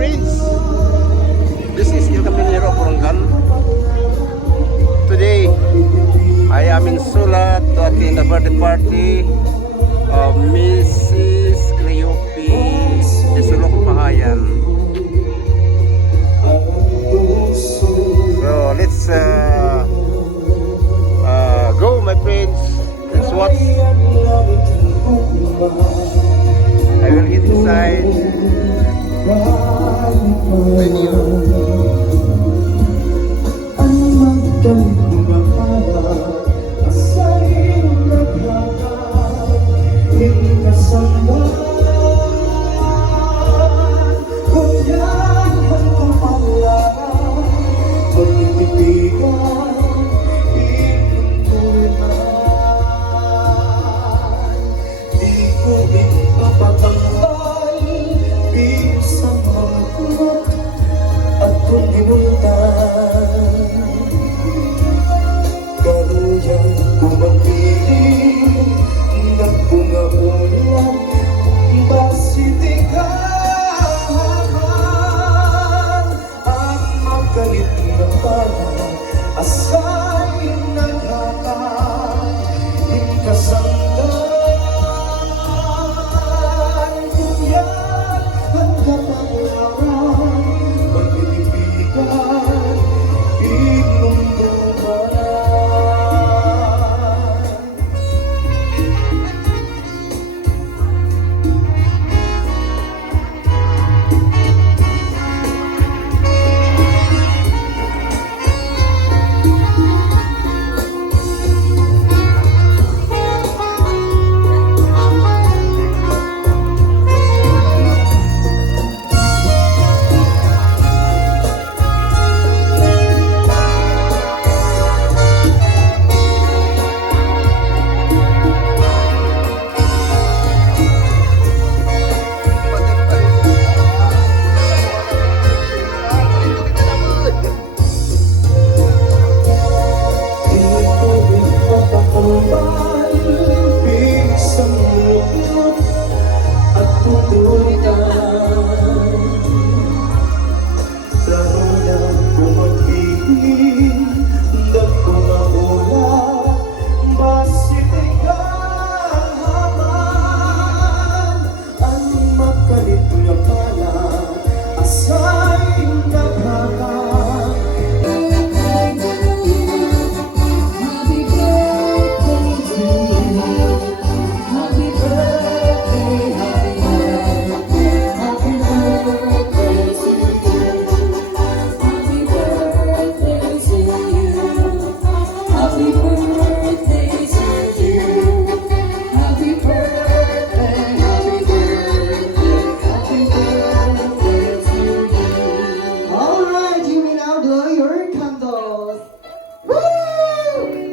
friends. This is El Caminero Borongan. Today, I am in Sula to attend the birthday party of Mrs. Cleope de Sulok Pahayan. So let's go, my friends. Let's watch. I will get inside.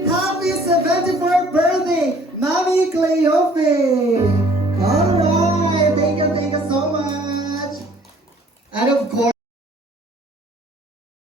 Happy 74th birthday, Mami Cleope!